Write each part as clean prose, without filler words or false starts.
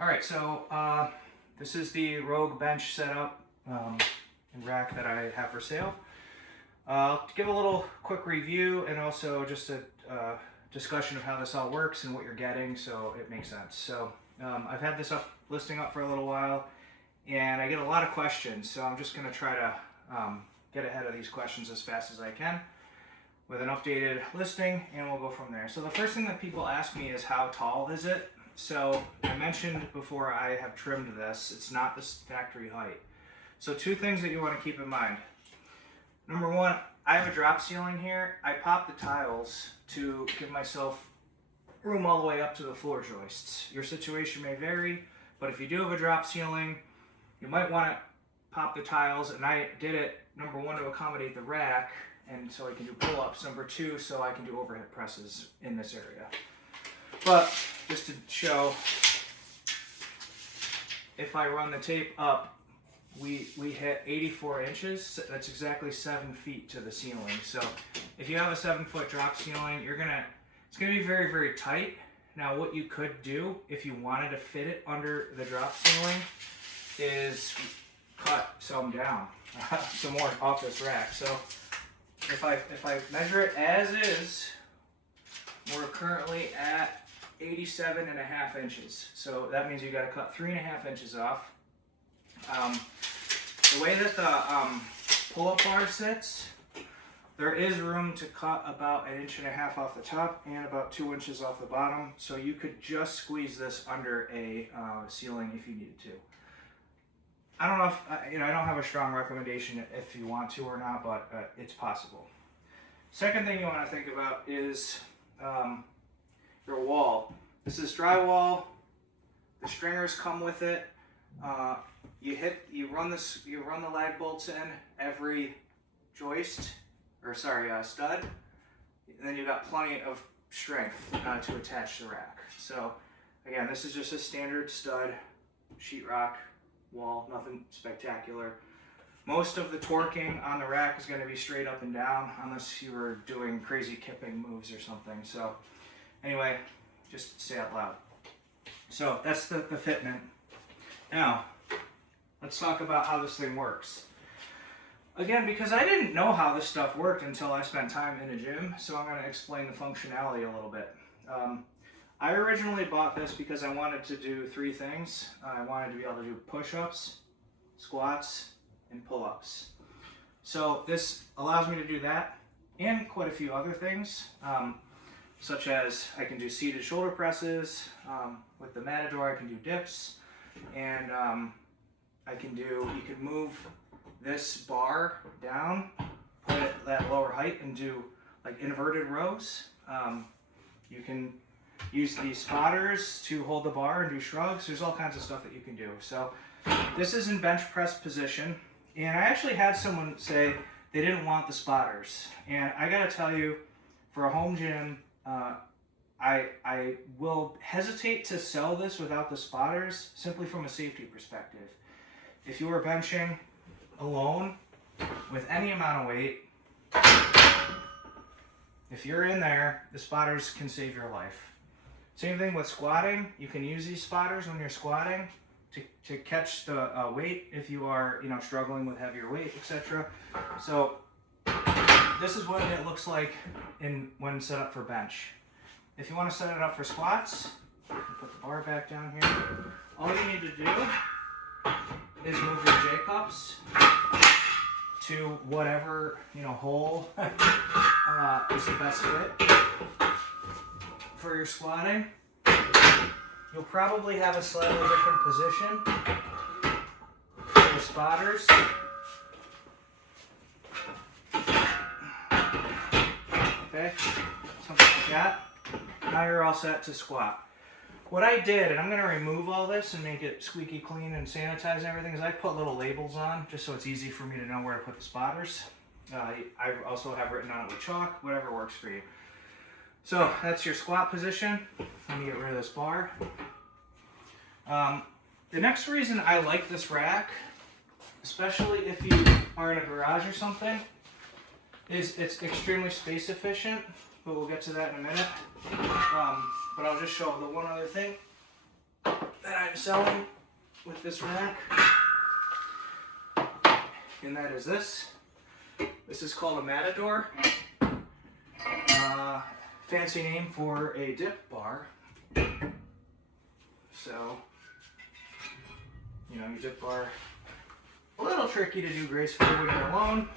All right, so this is the Rogue bench setup and rack that I have for sale. I'll give a little quick review and also just a discussion of how this all works and what you're getting, so it makes sense. So I've had this listing up for a little while, and I get a lot of questions, so I'm just going to try to get ahead of these questions as fast as I can with an updated listing, and we'll go from there. So the first thing that people ask me is, how tall is it? So I mentioned before, I have trimmed this. It's not this factory height. So two things that you want to keep in mind. Number one, I have a drop ceiling here. I popped the tiles to give myself room all the way up to the floor joists. Your situation may vary, but if you do have a drop ceiling, you might want to pop the tiles, and I did it, number one, to accommodate the rack, and so I can do pull-ups. Number two, so I can do overhead presses in this area. But just to show, if I run the tape up, we hit 84 inches. That's exactly 7 feet to the ceiling. So if you have a 7-foot drop ceiling, it's gonna be very, very tight. Now what you could do if you wanted to fit it under the drop ceiling is cut some down, some more off this rack. So if I measure it as is, we're currently at 87.5 inches. So that means you got to cut 3.5 inches off. The way that the pull-up bar sits, there is room to cut about 1.5 inches off the top and about 2 inches off the bottom. So you could just squeeze this under a ceiling if you needed to. I don't know if, I don't have a strong recommendation if you want to or not, but it's possible. Second thing you want to think about is your wall. This is drywall. The stringers come with it. You run the lag bolts in every joist, stud, and then you've got plenty of strength to attach the rack. So again, this is just a standard stud sheetrock wall, nothing spectacular. Most of the torquing on the rack is going to be straight up and down, unless you were doing crazy kipping moves or something. So anyway, just say out loud. So that's the fitment. Now, let's talk about how this thing works. Again, because I didn't know how this stuff worked until I spent time in a gym, so I'm going to explain the functionality a little bit. I originally bought this because I wanted to do 3 things. I wanted to be able to do push-ups, squats, and pull-ups. So this allows me to do that and quite a few other things, such as I can do seated shoulder presses. With the Matador, I can do dips, and you can move this bar down, put it at lower height, and do like inverted rows. You can use these spotters to hold the bar and do shrugs. There's all kinds of stuff that you can do. So this is in bench press position, and I actually had someone say they didn't want the spotters, and I gotta tell you, for a home gym, I will hesitate to sell this without the spotters, simply from a safety perspective. If you are benching alone with any amount of weight, if you're in there, the spotters can save your life. Same thing with squatting. You can use these spotters when you're squatting to catch the weight if you are struggling with heavier weight, etc. So this is what it looks like when set up for bench. If you want to set it up for squats, put the bar back down here. All you need to do is move your J-cups to whatever hole is the best fit for your squatting. You'll probably have a slightly different position for your spotters. Okay, something like that. Now you're all set to squat. What I did, and I'm going to remove all this and make it squeaky clean and sanitize everything, is I put little labels on just so it's easy for me to know where to put the spotters. I also have written on it with chalk, whatever works for you. So that's your squat position. Let me get rid of this bar. The next reason I like this rack, especially if you are in a garage or something, is it's extremely space efficient, but we'll get to that in a minute. But I'll just show the one other thing that I I'm selling with this rack, and that is this. This is called a matador. Fancy name for a dip bar. So, you know, your dip bar, a little tricky to do gracefully when you're alone.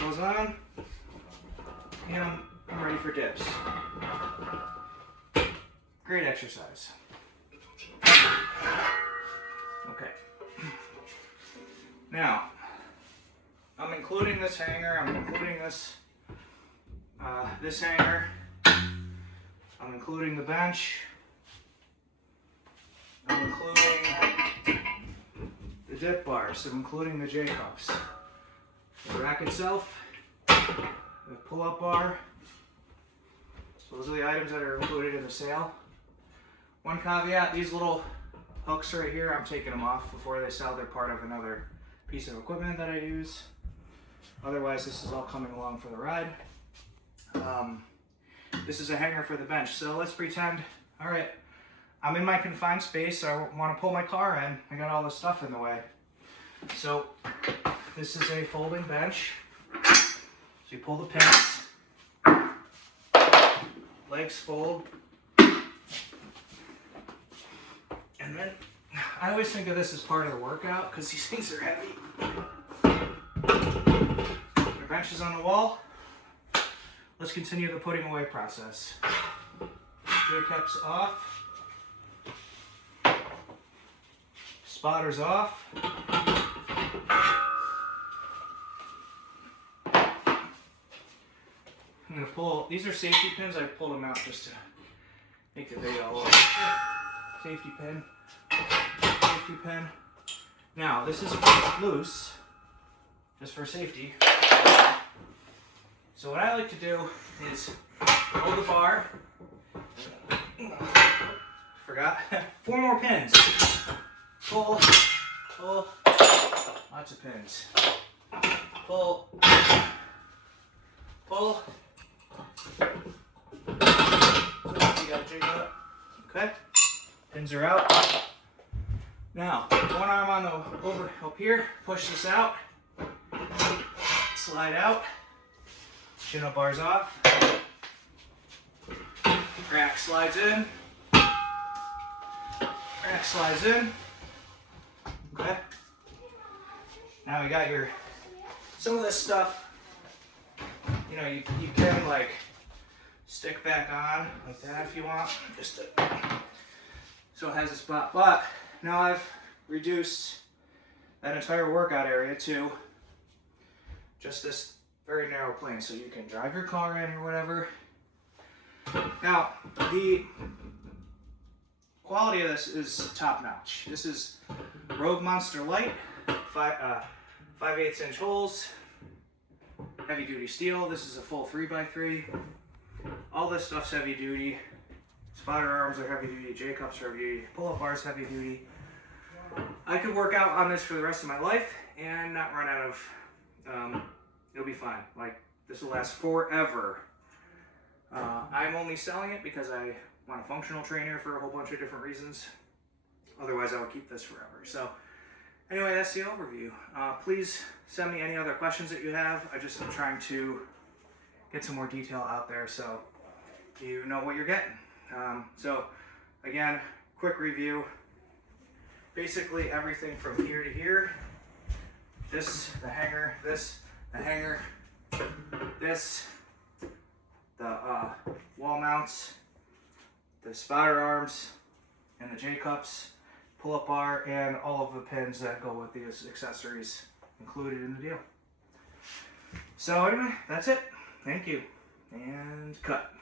Goes on, and I'm ready for dips. Great exercise. Okay. Now, I'm including this hanger. I'm including this hanger. I'm including the bench. I'm including the dip bars. I'm including the J-cups. The rack itself, the pull-up bar. So those are the items that are included in the sale. One caveat, these little hooks right here, I'm taking them off before they sell. They're part of another piece of equipment that I use. Otherwise, this is all coming along for the ride. This is a hanger for the bench. So let's pretend, all right, I'm in my confined space, so I want to pull my car in. I got all this stuff in the way. So this is a folding bench. So you pull the pins, legs fold, and then I always think of this as part of the workout because these things are heavy. Your bench is on the wall. Let's continue the putting away process. J-cups off. Spotters off. I'm going to pull, these are safety pins. I pulled them out just to make the video a little bit. Safety pin. Safety pin. Now, this is loose, just for safety. So what I like to do is hold the bar. Forgot. 4 more pins. Pull, pull, lots of pins. Pull, pull. You gotta jig up. Okay. Pins are out. Now, one arm on the over up here. Push this out. Slide out. Chin up bars off. Rack slides in. Rack slides in. Okay. Now we got your, some of this stuff, you know, you can like stick back on like that if you want, just to, so it has a spot. But now I've reduced that entire workout area to just this very narrow plane, so you can drive your car in or whatever. Now, the quality of this is top notch. This is Rogue Monster Lite, 5/8 inch holes, heavy duty steel. This is a full 3x3. All this stuff's heavy duty. Spotter arms are heavy duty, J-cups are heavy duty, pull-up bars heavy duty. I could work out on this for the rest of my life and not run out of, it'll be fine. Like, this will last forever. I'm only selling it because I want a functional trainer for a whole bunch of different reasons. Otherwise, I would keep this forever. So, anyway, that's the overview. Please send me any other questions that you have. I just am trying to get some more detail out there so you know what you're getting. So, again, quick review. Basically, everything from here to here. This, the hanger, this, the hanger, this, the wall mounts, the spotter arms, and the J-cups, pull-up bar, and all of the pins that go with these accessories included in the deal. So anyway, that's it. Thank you. And cut.